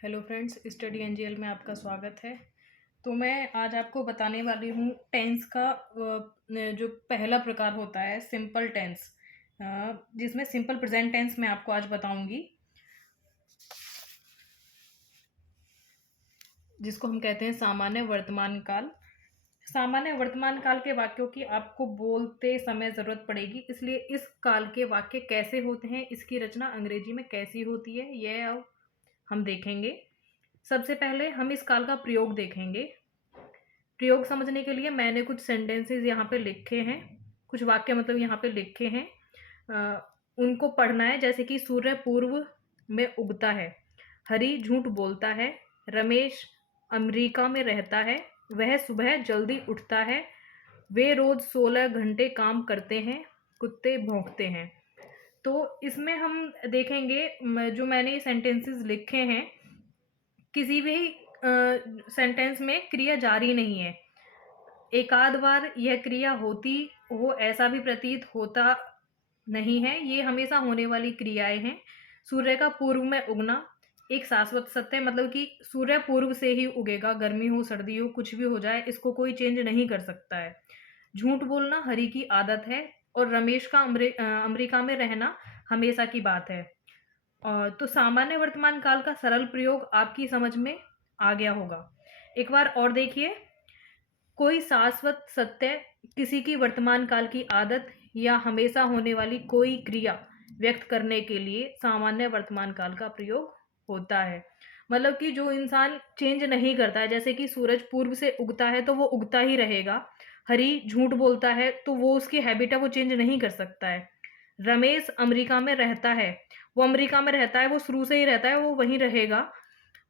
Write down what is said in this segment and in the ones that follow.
Hello friends, study NGL में आपका स्वागत है। तो मैं आज आपको बताने वाली हूँ टेंस का जो पहला प्रकार होता है सिंपल टेंस, जिसमें सिंपल प्रेजेंट टेंस मैं आपको आज बताऊंगी, जिसको हम कहते हैं सामान्य वर्तमान काल। सामान्य वर्तमान काल के वाक्यों की आपको बोलते समय ज़रूरत पड़ेगी, इसलिए इस काल के वाक्य कैसे होते हैं, इसकी रचना अंग्रेजी में कैसी होती है, यह अब हम देखेंगे। सबसे पहले हम इस काल का प्रयोग देखेंगे। प्रयोग समझने के लिए मैंने कुछ सेंटेंसेस यहाँ पे लिखे हैं, कुछ वाक्य मतलब यहाँ पे लिखे हैं, उनको पढ़ना है। जैसे कि सूर्य पूर्व में उगता है, हरी झूठ बोलता है, रमेश अमेरिका में रहता है, वह सुबह जल्दी उठता है, वे रोज 16 घंटे काम करते हैं, कुत्ते भौंकते हैं। तो इसमें हम देखेंगे जो मैंने ये सेंटेंसेस लिखे हैं, किसी भी सेंटेंस में क्रिया जारी नहीं है। एक आध बार यह क्रिया होती हो ऐसा भी प्रतीत होता नहीं है, ये हमेशा होने वाली क्रियाएं हैं। सूर्य का पूर्व में उगना एक शाश्वत सत्य, मतलब कि सूर्य पूर्व से ही उगेगा, गर्मी हो सर्दी हो कुछ भी हो जाए, इसको कोई चेंज नहीं कर सकता है। झूठ बोलना हरि की आदत है, और रमेश का अमेरिका में रहना हमेशा की बात है। तो सामान्य वर्तमान काल का सरल प्रयोग आपकी समझ में आ गया होगा। एक बार और देखिए, कोई शाश्वत सत्य, किसी की वर्तमान काल की आदत या हमेशा होने वाली कोई क्रिया व्यक्त करने के लिए सामान्य वर्तमान काल का प्रयोग होता है। मतलब कि जो इंसान चेंज नहीं करता है, जैसे कि सूरज पूर्व से उगता है तो वो उगता ही रहेगा, हरी झूठ बोलता है तो वो उसकी हैबिट है, वो चेंज नहीं कर सकता है। रमेश अमेरिका में रहता है, वो अमेरिका में रहता है, वो शुरू से ही रहता है, वो वहीं रहेगा।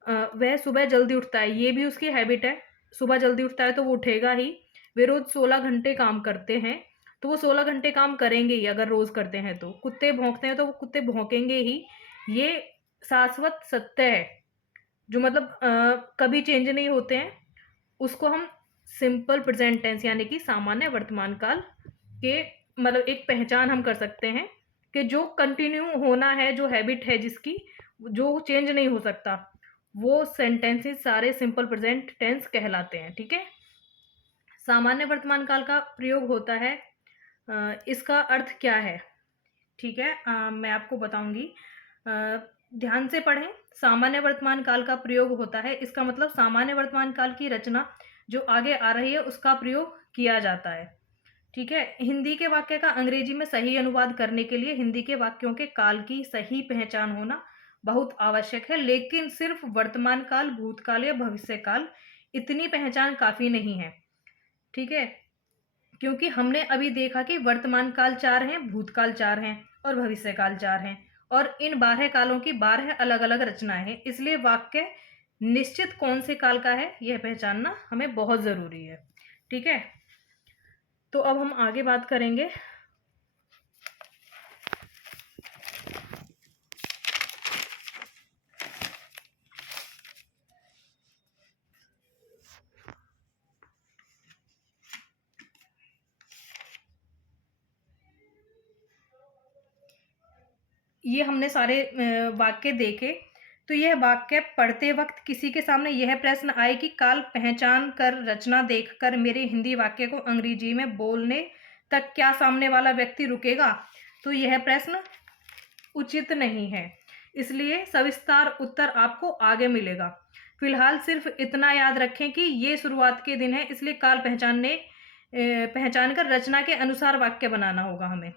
वह सुबह जल्दी उठता है, ये भी उसकी हैबिट है, सुबह जल्दी उठता है तो वो उठेगा ही। वे रोज 16 घंटे काम करते हैं, तो वो 16 घंटे काम करेंगे ही, अगर रोज करते हैं तो। कुत्ते भौंकते हैं तो वो कुत्ते भौंकेंगे ही। ये शाश्वत सत्य है, जो मतलब कभी चेंज नहीं होते हैं। उसको हम सिंपल प्रेजेंट टेंस यानी कि सामान्य वर्तमान काल के मतलब एक पहचान हम कर सकते हैं कि जो कंटिन्यू होना है, जो हैबिट है जिसकी, जो चेंज नहीं हो सकता, वो सेंटेंसेस सारे सिंपल प्रेजेंट टेंस कहलाते हैं। ठीक है। सामान्य वर्तमान काल का प्रयोग होता है, इसका अर्थ क्या है, ठीक है, मैं आपको बताऊंगी। ध्यान से पढ़ें। सामान्य वर्तमान काल का प्रयोग होता है, इसका मतलब सामान्य वर्तमान काल की रचना जो आगे आ रही है उसका प्रयोग किया जाता है। ठीक है। हिंदी के वाक्य का अंग्रेजी में सही अनुवाद करने के लिए हिंदी के वाक्यों के काल की सही पहचान होना बहुत आवश्यक है, लेकिन सिर्फ वर्तमान काल, भूतकाल या भविष्य काल, इतनी पहचान काफी नहीं है। ठीक है। क्योंकि हमने अभी देखा कि वर्तमान काल 4 हैं, भूतकाल 4 हैं और भविष्य काल 4 हैं, और इन 12 कालों की 12 अलग अलग रचनाएं हैं, इसलिए वाक्य निश्चित कौन से काल का है यह पहचानना हमें बहुत जरूरी है। ठीक है। तो अब हम आगे बात करेंगे। ये हमने सारे वाक्य देखे। तो यह वाक्य पढ़ते वक्त किसी के सामने यह प्रश्न आए कि काल पहचान कर, रचना देखकर मेरे हिंदी वाक्य को अंग्रेजी में बोलने तक क्या सामने वाला व्यक्ति रुकेगा, तो यह प्रश्न उचित नहीं है, इसलिए सविस्तार उत्तर आपको आगे मिलेगा। फिलहाल सिर्फ इतना याद रखें कि ये शुरुआत के दिन है, इसलिए काल पहचान कर रचना के अनुसार वाक्य बनाना होगा हमें।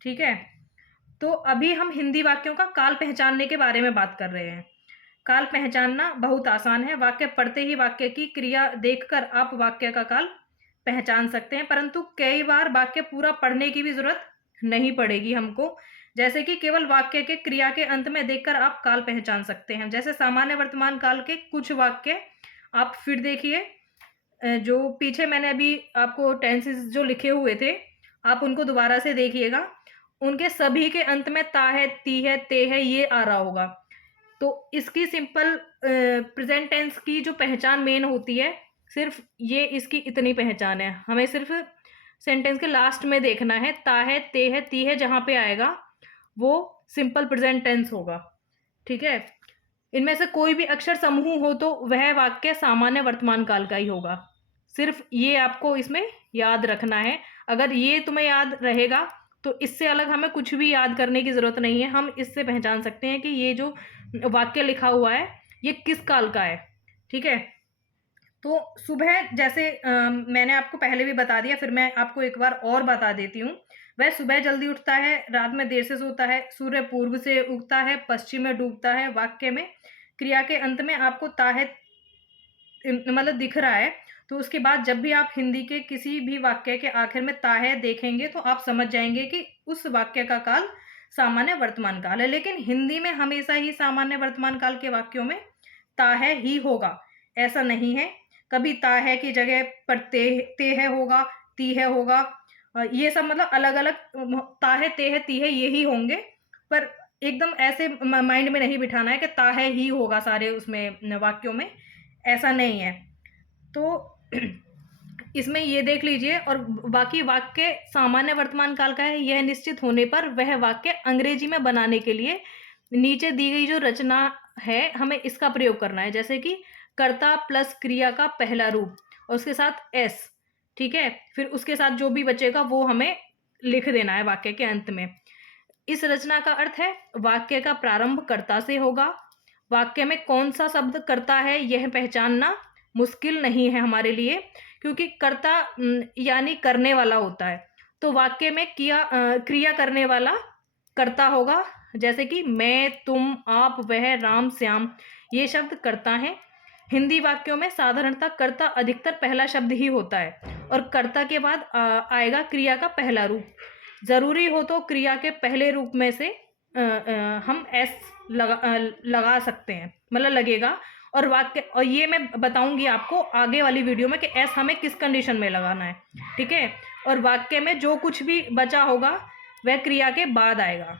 ठीक है। तो अभी हम हिंदी वाक्यों का काल पहचानने के बारे में बात कर रहे हैं। काल पहचानना बहुत आसान है, वाक्य पढ़ते ही वाक्य की क्रिया देखकर आप वाक्य का काल पहचान सकते हैं, परंतु कई बार वाक्य पूरा पढ़ने की भी जरूरत नहीं पड़ेगी हमको। जैसे कि केवल वाक्य के क्रिया के अंत में देखकर आप काल पहचान सकते हैं। जैसे सामान्य वर्तमान काल के कुछ वाक्य आप फिर देखिए, जो पीछे मैंने अभी आपको टेंसेस जो लिखे हुए थे, आप उनको दोबारा से देखिएगा। उनके सभी के अंत में ता है, ती है, ते है, ये आ रहा होगा। तो इसकी सिंपल प्रेजेंट टेंस की जो पहचान मेन होती है, सिर्फ ये इसकी इतनी पहचान है। हमें सिर्फ सेंटेंस के लास्ट में देखना है, ता है, ते है, ती है, जहाँ पे आएगा वो सिंपल प्रेजेंट टेंस होगा। ठीक है। इनमें से कोई भी अक्षर समूह हो तो वह वाक्य सामान्य वर्तमान काल का ही होगा। सिर्फ ये आपको इसमें याद रखना है। अगर ये तुम्हें याद रहेगा तो इससे अलग हमें कुछ भी याद करने की ज़रूरत नहीं है। हम इससे पहचान सकते हैं कि ये जो वाक्य लिखा हुआ है ये किस काल का है। ठीक है, तो सुबह जैसे मैंने आपको पहले भी बता दिया, फिर मैं आपको एक बार और बता देती हूँ। वह सुबह जल्दी उठता है, रात में देर से सोता है, सूर्य पूर्व से उगता है, पश्चिम में डूबता है। वाक्य में क्रिया के अंत में आपको ताहे मतलब दिख रहा है, तो उसके बाद जब भी आप हिंदी के किसी भी वाक्य के आखिर में ताहे देखेंगे तो आप समझ जाएंगे कि उस वाक्य का काल सामान्य वर्तमान काल है। लेकिन हिंदी में हमेशा ही सामान्य वर्तमान काल के वाक्यों में ताहे ही होगा, ऐसा नहीं है। कभी ताहे की जगह पर तेह होगा, तीह होगा, ये सब मतलब अलग अलग ताहे तेह तीहे यही होंगे। पर एकदम ऐसे माइंड में नहीं बिठाना है कि ताहे ही होगा सारे उसमें वाक्यों में, ऐसा नहीं है। तो इसमें ये देख लीजिए। और बाकी वाक्य सामान्य वर्तमान काल का है यह निश्चित होने पर वह वाक्य अंग्रेजी में बनाने के लिए नीचे दी गई जो रचना है हमें इसका प्रयोग करना है। जैसे कि कर्ता प्लस क्रिया का पहला रूप और उसके साथ एस, ठीक है, फिर उसके साथ जो भी बचेगा वो हमें लिख देना है वाक्य के अंत में। इस रचना का अर्थ है वाक्य का प्रारंभ कर्ता से होगा। वाक्य में कौन सा शब्द कर्ता है यह पहचानना मुश्किल नहीं है हमारे लिए, क्योंकि कर्ता यानी करने वाला होता है। तो वाक्य में क्रिया करने वाला कर्ता होगा। जैसे कि मैं, तुम, आप, वह, राम, श्याम, ये शब्द कर्ता हैं। हिंदी वाक्यों में साधारणतः कर्ता अधिकतर पहला शब्द ही होता है और कर्ता के बाद आएगा क्रिया का पहला रूप। जरूरी हो तो क्रिया के पहले रूप में से हम एस लगा सकते हैं, मतलब लगेगा। और वाक्य, और ये मैं बताऊंगी आपको आगे वाली वीडियो में कि एस हमें किस कंडीशन में लगाना है, ठीक है। और वाक्य में जो कुछ भी बचा होगा वह क्रिया के बाद आएगा।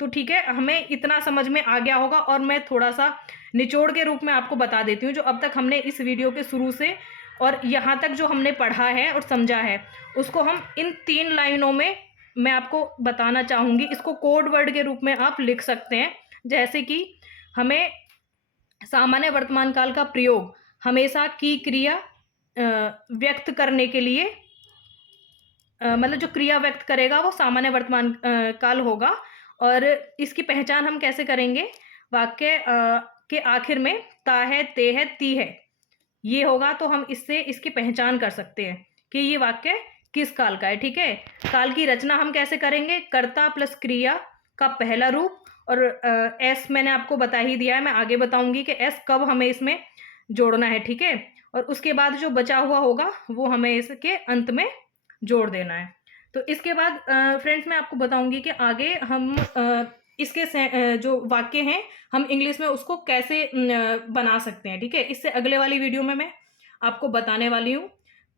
तो ठीक है, हमें इतना समझ में आ गया होगा। और मैं थोड़ा सा निचोड़ के रूप में आपको बता देती हूँ जो अब तक हमने इस वीडियो के शुरू से और यहाँ तक जो हमने पढ़ा है और समझा है उसको हम इन 3 लाइनों में मैं आपको बताना चाहूँगी। इसको कोड वर्ड के रूप में आप लिख सकते हैं। जैसे कि हमें सामान्य वर्तमान काल का प्रयोग हमेशा की क्रिया व्यक्त करने के लिए मतलब जो क्रिया व्यक्त करेगा वो सामान्य वर्तमान काल होगा। और इसकी पहचान हम कैसे करेंगे? वाक्य के आखिर में ता है, ते है, ती है, ये होगा तो हम इससे इसकी पहचान कर सकते हैं कि ये वाक्य किस काल का है। ठीक है, काल की रचना हम कैसे करेंगे? कर्ता प्लस क्रिया का पहला रूप। और एस मैंने आपको बता ही दिया है, मैं आगे बताऊंगी कि एस कब हमें इसमें जोड़ना है। ठीक है, और उसके बाद जो बचा हुआ होगा वो हमें इसके अंत में जोड़ देना है। तो इसके बाद फ्रेंड्स मैं आपको बताऊंगी कि आगे हम इसके जो वाक्य हैं हम इंग्लिश में उसको कैसे बना सकते हैं। ठीक है, इससे अगले वाली वीडियो में मैं आपको बताने वाली हूँ।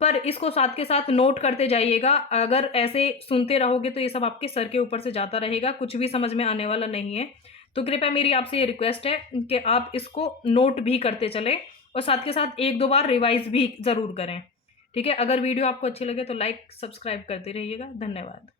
पर इसको साथ के साथ नोट करते जाइएगा। अगर ऐसे सुनते रहोगे तो ये सब आपके सर के ऊपर से जाता रहेगा, कुछ भी समझ में आने वाला नहीं है। तो कृपया मेरी आपसे ये रिक्वेस्ट है कि आप इसको नोट भी करते चलें और साथ के साथ 1-2 बार रिवाइज भी ज़रूर करें। ठीक है, अगर वीडियो आपको अच्छी लगे तो लाइक सब्सक्राइब करते रहिएगा। धन्यवाद।